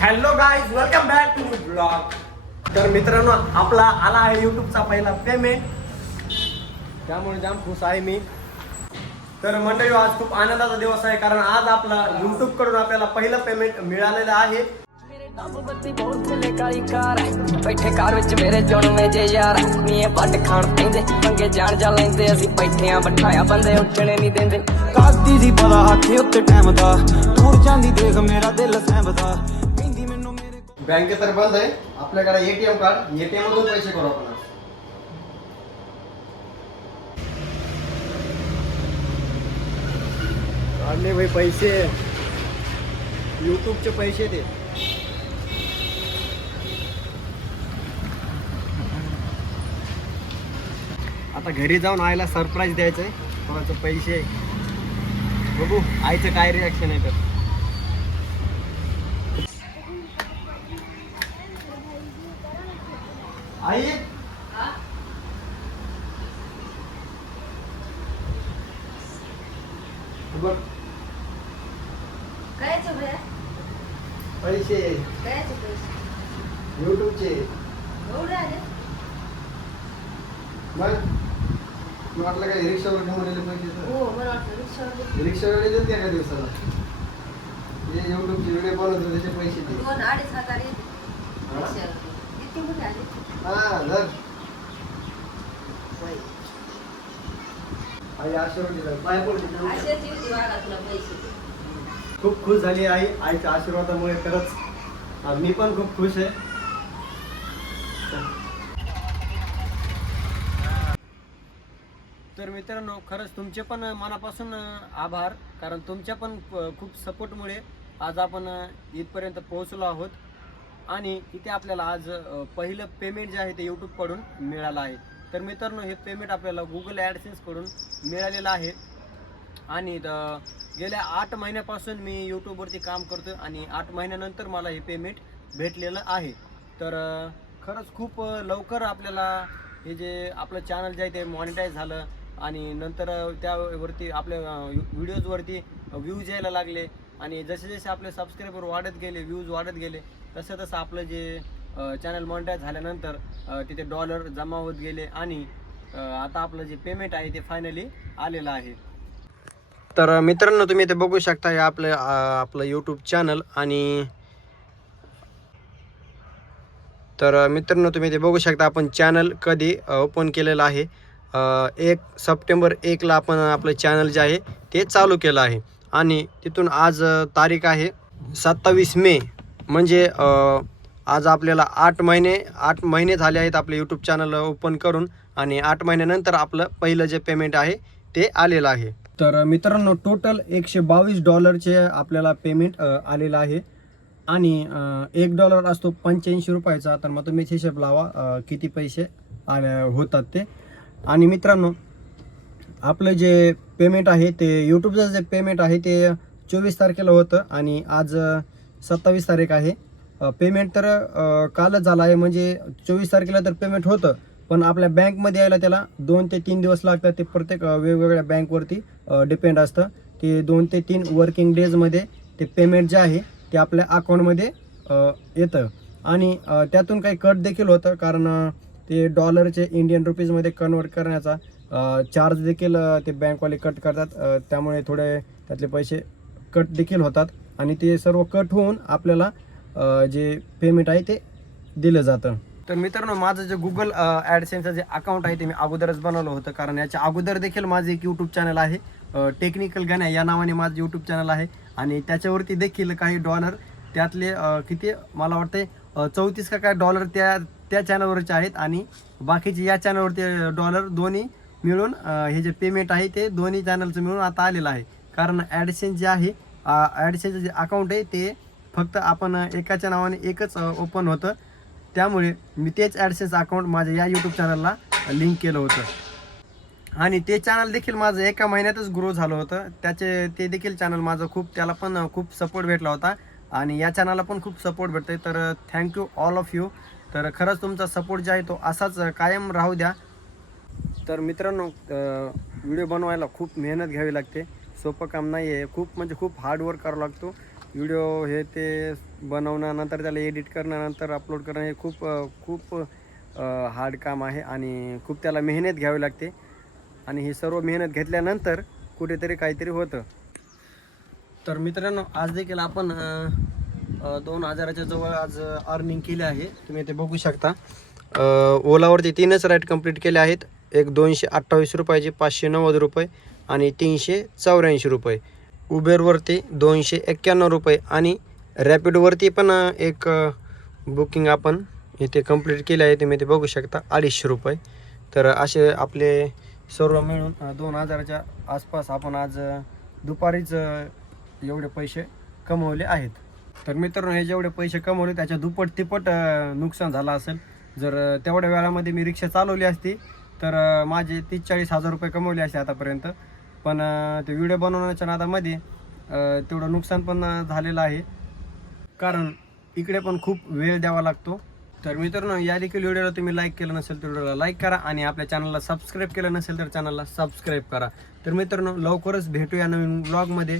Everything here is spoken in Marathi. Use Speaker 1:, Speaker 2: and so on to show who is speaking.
Speaker 1: hello guys welcome back to blog तर मित्रांनो आपला आला आहे युट्यूबचा पहिला पेमेंट त्यामुळे जाम खुश आहे मी तर मंडळी आज खूप आनंदाचा दिवस आहे कारण आज आपला युट्यूब कडून आपल्याला पहिलं पेमेंट मिळालेलं आहे
Speaker 2: ਟੱਬ ਬੱਤੀ ਬਹੁਤ ਥੱਲੇ ਕਾਲੀ ਕਾਰ ਹੈ ਬੈਠੇ ਕਾਰ ਵਿੱਚ ਮੇਰੇ ਜੁਣਵੇਂ ਜੇ ਯਾਰ ਨੀ ਇਹ ਵੱਡ ਖਾਣ ਪੈਂਦੇ ਪੰਗੇ ਜਾਣ ਜਾ ਲੈਂਦੇ ਅਸੀਂ ਬੈਠੇ ਆਂ ਬਿਠਾਇਆ ਬੰਦੇ ਉੱਠਣੇ ਨਹੀਂ ਦਿੰਦੇ
Speaker 3: ਕਾਦੀ ਸੀ ਪਤਾ ਹੱਥ ਉੱਤੇ ਟਾਈਮ ਦਾ ਟੁਰ ਜਾਂਦੀ ਦੇਖ ਮੇਰਾ ਦਿਲ ਸਹਿਬਦਾ ਕਹਿੰਦੀ ਮੈਨੂੰ
Speaker 1: बँकेत तर बंद आहे. आपल्याकडे एटीएम कार्ड एटीएम मधून पैसे करू आपण. आणले भाई पैसे. युट्यूबचे पैसे ते. आता घरी जाऊन आईला सरप्राईज द्यायचं आहे कोणाचं पैसे. बघू आईचं काय रिॲक्शन आहे तर. बघ.
Speaker 4: कायचं भया
Speaker 1: पैसे.
Speaker 4: कायचे पैसे
Speaker 1: युट्यूबचे
Speaker 4: एवढे आले
Speaker 1: मग? मी वाटलं काय रिक्षावर घेऊन आलेले पैसे तर.
Speaker 4: हो मला वाटलं रिक्षावर
Speaker 1: रिक्षावर येतात त्या एका दिवसाला? हे युट्यूबचे व्हिडिओ बनवतो त्याचे पैसे दे
Speaker 4: दोन अडीच हजार येते.
Speaker 1: हा?
Speaker 4: रिक्षावर. इतके कुठे आले?
Speaker 1: हा धर. आई आशीर्वाद दिला. पाय पडते
Speaker 4: अशाच येते वागा तुला पैसे.
Speaker 1: खूप खुश झाली आई आईच्या आशीर्वादामुळे खरंच. आज मी पण खूप खुश आहे. तर मित्रांनो खरंच तुमचे पण मनापासून आभार. कारण तुमच्या पण खूप सपोर्टमुळे आज आपण इथपर्यंत पोहोचलो आहोत. आणि इथे आपल्याला आज पहिलं पेमेंट जे आहे ते यूट्यूबकडून मिळालं आहे. तर मित्रांनो हे पेमेंट आपल्याला गुगल ॲडसेन्सकडून मिळालेलं आहे. आणि गेल्या आठ महिन्यापासून मी यूट्यूबवरती काम करतो आणि आठ महिन्यानंतर मला हे पेमेंट भेटलेलं आहे. तर खरंच खूप लवकर आपल्याला हे जे आपलं चॅनल जे आहे ते मॉनिटाईज झालं आणि नंतर त्यावरती आपल्या व्हिडिओजवरती व्ह्यूज यायला लागले. आणि जसे जसे आपले सबस्क्रायबर वाढत गेले व्ह्यूज वाढत गेले तसं तसं आपलं जे चॅनल मॉनिटाईज झाल्यानंतर तिथे डॉलर जमा होत गेले आणि आता आपलं जे पेमेंट आहे ते फायनली आलेलं आहे. तर मित्रांनो तुम्ही इथे बघू शकता हे आपलं आपलं यूट्यूब चॅनल आणि तर मित्रांनो तुम्ही इथे बघू शकता आपण चॅनल कधी ओपन केलेलं आहे. एक सप्टेंबर एकला आपण आपलं चॅनल जे आहे ते चालू केलं आहे. आणि तिथून आज तारीख आहे सत्तावीस मे. म्हणजे आज आपल्याला आठ महिने आठ महिने झाले आहेत आपले यूट्यूब चॅनल ओपन करून आणि आठ महिन्यानंतर आपलं पहिलं जे पेमेंट आहे ते आलेलं आहे. तर मित्रांनो टोटल एकशे बावीस डॉलरचे आपल्याला पेमेंट आलेलं आहे. आणि एक डॉलर असतो पंच्याऐंशी रुपयाचा. तर मग तुम्ही हिशेब लावा किती पैसे आले होतात ते. आणि मित्रांनो आपलं जे पेमेंट आहे ते यूट्यूबचं जे पेमेंट आहे ते चोवीस तारखेला होतं. आणि आज सत्तावीस तारीख आहे. पेमेंट तर कालच झाला आहे. म्हणजे चोवीस तारखेला तर पेमेंट होतं पण आपल्या बँकमध्ये यायला त्याला दोन ते तीन दिवस लागतात. ते प्रत्येक वेगवेगळ्या बँकवरती डिपेंड असतं. ते दोन ते तीन वर्किंग डेजमध्ये ते पेमेंट जे आहे ते आपल्या अकाउंटमध्ये येतं. आणि त्यातून काही कट देखील होतं कारण ते डॉलरचे इंडियन रुपीजमध्ये कन्वर्ट करण्याचा चार्ज देखील ते बँकवाले कट करतात. त्यामुळे थोडे त्यातले पैसे कट देखील होतात. आणि ते सर्व कट होऊन आपल्याला जे पेमेंट आहे ते दिलं जातं. तर मित्रांनो माझं जे गुगल ॲडसेन्सचं जे अकाउंट आहे ते मी अगोदरच बनवलं होतं. कारण याच्या अगोदर देखील माझं एक यूट्यूब चॅनल आहे. टेक्निकल गण्या या नावाने माझं यूट्यूब चॅनल आहे. आणि त्याच्यावरती देखील काही डॉलर त्यातले किती मला वाटते चौतीस का काय डॉलर त्या त्या चॅनलवरचे आहेत. आणि बाकीचे या चॅनलवरती डॉलर दोन्ही मिळून हे जे पेमेंट आहे ते दोन्ही चॅनलचं मिळून आता आलेलं आहे. कारण ॲडसेन्स जे आहे ॲडसेन्सचं जे अकाउंट आहे ते फक्त आपण एकाच्या नावाने एकच ओपन होतं. त्यामुळे मी तेच ॲडसेन्स अकाउंट माझ्या या यूट्यूब चॅनलला लिंक केलं होतं. आणि ते चॅनल देखील माझं एका महिन्यातच ग्रो झालं होतं. त्याचे ते देखील चॅनल माझं खूप त्याला पण खूप सपोर्ट भेटला होता. आणि या चॅनलला पण खूप सपोर्ट भेटतोय. तर थँक्यू ऑल ऑफ यू तर खरंच तुमचा सपोर्ट जे आहे तो असाच कायम राहू द्या. तर मित्रांनो व्हिडिओ बनवायला खूप मेहनत घ्यावी लागते. सोपं काम नाही आहे खूप म्हणजे खूप हार्डवर्क करावं लागतो. व्हिडिओ हे ते बनवण्यानंतर त्याला एडिट करण्यानंतर अपलोड करणं हे खूप खूप हार्ड काम आहे आणि खूप त्याला मेहनत घ्यावी लागते. आणि ही सर्व मेहनत घेतल्यानंतर कुठेतरी काहीतरी होतं. तर मित्रांनो आज देखील आपण दोन हजाराच्या जवळ आज अर्निंग केली आहे. तुम्ही ते बघू शकता. ओलावरती तीनच राईड कंप्लीट केले आहेत. एक दोनशे अठ्ठावीस रुपयाचे पाचशे नव्वद रुपये आणि तीनशे चौऱ्याऐंशी रुपये. उबेरवरती दोनशे एक्क्याण्णव रुपये आणि रॅपिडोवरती पण एक बुकिंग आपण इथे कंप्लीट केले आहे. तुम्ही ते बघू शकता अडीचशे रुपये. तर असे आपले सर्व मिळून दोन हजाराच्या आसपास आपण आज दुपारीच एवढे पैसे कमवले आहेत. तर मित्रांनो हे जेवढे पैसे कमवले त्याच्या दुप्पट तिप्पट नुकसान झालं असेल. जर तेवढ्या वेळामध्ये मी रिक्षा चालवली असती तर माझे तीस चाळीस हजार रुपये कमवले असते आतापर्यंत. पण ते व्हिडिओ बनवण्याच्या नादामध्ये तेवढं नुकसान पण झालेलं आहे. कारण इकडे पण खूप वेळ द्यावा लागतो. तर मित्रांनो या देखील व्हिडिओला तुम्ही लाईक केलं नसेल तर व्हिडिओला लाईक करा आणि आपल्या चॅनलला सबस्क्राईब केलं नसेल तर चॅनलला सबस्क्राईब करा. तर मित्रांनो लवकरच भेटूया नवीन ब्लॉगमध्ये